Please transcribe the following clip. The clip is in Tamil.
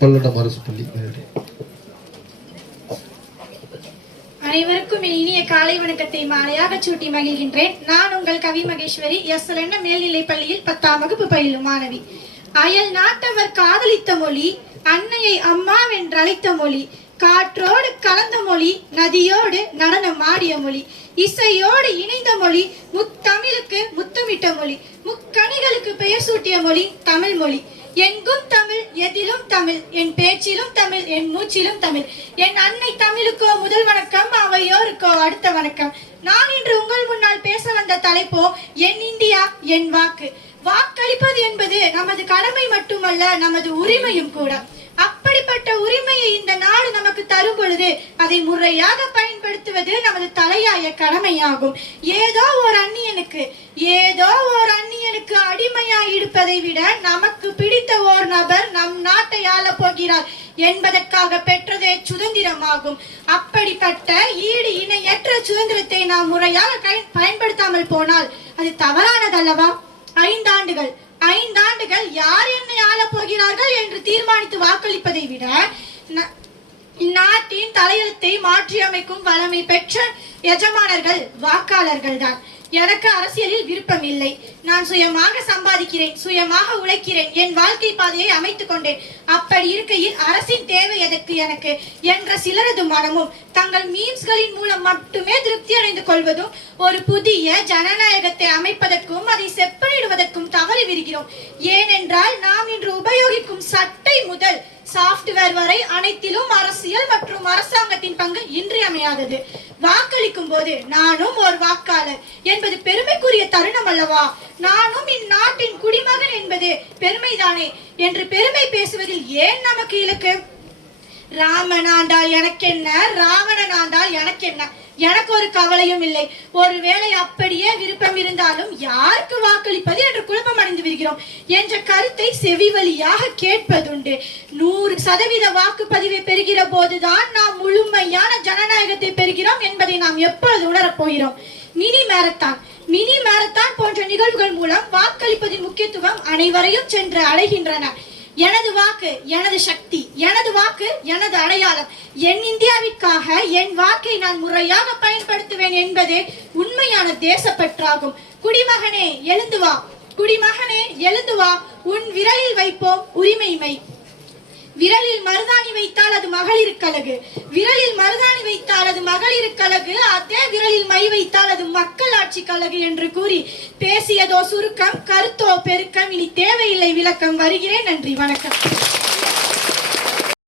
பல்லடம் அரசு பள்ளி. அனைவருக்கும் இனிய காலை வணக்கத்தை மாலையாக சூட்டி மகிழ்கின்றேன். நான் உங்கள் கவி மகேஸ்வரி, SLN மேல்நிலைப் பள்ளியில் 10ஆம் வகுப்பு பயிலும் மாணவி. அயல் நாட்டவர் காதலித்த மொழி, அன்னையை அம்மாவென்றழைத்த மொழி, காற்றோடு கலந்த மொழி, நதியோடு நடனம் ஆடிய மொழி, இசையோடு இணைந்த மொழி, முத்தமிழுக்கு முத்தமிட்ட மொழி, முக்கணிகளுக்கு பெயர் சூட்டிய மொழி தமிழ் மொழி. எங்கும் தமிழ், எதிலும் தமிழ், என் பேச்சிலும் தமிழ், என் மூச்சிலும் தமிழ். என் அன்னை தமிழுக்கோ முதல் வணக்கம், அவையோருக்கோ அடுத்த வணக்கம். நான் இன்று உங்கள் முன்னால் பேச வந்த தலைப்போ என் இந்தியா என் வாக்கு. வாக்களிப்பது என்பது நமது கடமை மட்டுமல்ல, நமது உரிமையும் கூட. அப்படிப்பட்ட உரிமையை இந்த நாடு நமக்கு தரும் பொழுது அதை முறையாக பயன்படுத்துவது நமது தலையாய கடமையாகும். ஏதோ ஓர் அந்நியனுக்கு அடிமையாய் இருப்பதை விட நமக்கு பிடித்த ஓர் நபர் நம் நாட்டை ஆள போகிறார் என்பதற்காக பெற்றதே சுதந்திரமாகும். அப்படிப்பட்ட ஈடு இணையற்ற சுதந்திரத்தை நாம் முறையாக பயன்படுத்தாமல் போனால் அது தவறானதல்லவா? 5 ஆண்டுகள் யார் என்னை ஆள போகிறார்கள் என்று தீர்மானித்து வாக்களிப்பதை விட இந்நாட்டின் தலையெழுத்தை மாற்றி அமைக்கும் வல்லமை பெற்ற எஜமானர்கள் வாக்காளர்கள் தான். எனக்கு அரசியலில் விருப்பம் இல்லை. நான் சுயமாக சம்பாதிக்கிறேன், சுயமாக உழைக்கிறேன், என் வாழ்க்கை பாதையை அமைத்துக் கொண்டேன். அப்படி இருக்கையில் அரசின் தேவை எதற்கு எனக்கு என்ற சிலரது மனமும் தங்கள் மீம்ஸ்களின் மூலம் மட்டுமே திருப்தி அடைந்து கொள்வதும் ஒரு புதிய ஜனநாயகத்தை அமைப்பதற்கும் அதை செப்பனிடுவதற்கும் தவறி விடுகிறோம். ஏனென்றால் நாம் இன்று உபயோகிக்கும் சட்டை முதல் சாப்ட்வேர் வரை அனைத்திலும் அரசியல் மற்றும் அரசாங்கத்தின் பங்கு இன்றியமையாதது. வாக்களிக்கும் போது நானும் ஒரு வாக்காளர் என்பது பெருமைக்குரிய தருணம் அல்லவா? நானும் இந்நாட்டின் குடிமகன் என்பது பெருமைதானே என்று பெருமை பேசுவதில் ஏன் நமக்கு இலக்கு? ராமன் ஆண்டால் எனக்கென்ன, ராவணன் ஆண்டால் எனக்கென்ன, எனக்கு ஒரு கவலையும் இல்லை. ஒருவேளை அப்படியே விருப்பம் இருந்தாலும் யாருக்கு வாக்களிப்பது என்று குழப்பம் அடைந்து விடுகிறோம் என்ற கருத்தை செவி வழியாக கேட்பதுண்டு. 100% வாக்குப்பதிவை பெறுகிற போதுதான் நாம் முழுமையான ஜனநாயகத்தை பெறுகிறோம் என்பதை நாம் எப்பொழுது உணரப் போகிறோம்? மினி மேரத்தான் போன்ற நிகழ்வுகள் மூலம் வாக்களிப்பதின் முக்கியத்துவம் அனைவரையும் சென்று அடைகின்றன. எனது வாக்கு எனது சக்தி, எனது வாக்கு எனது அடையாளம். என் இந்தியாவிற்காக என் வாக்கை நான் முறையாக பயன்படுத்துவேன் என்பதே உண்மையான தேசப்பற்றாகும். குடிமகனே எழுந்து வா, குடிமகனே எழுந்து வா, உன் விரலில் வைப்போம் உரிமை மை. விரலில் மருதாணி வைத்தால் அது மகளிருக்கழகு, விரலில் மருதாணி வைத்தால் அது மகளிருக்கழகு, அதே விரலில் மை வைத்தால் அது மக்கள் ஆட்சி கழகு என்று கூறி பேசியதோ சுருக்கம், கருத்தோ பெருக்கம், இனி தேவையில்லை விளக்கம். வருகிறேன். நன்றி, வணக்கம்.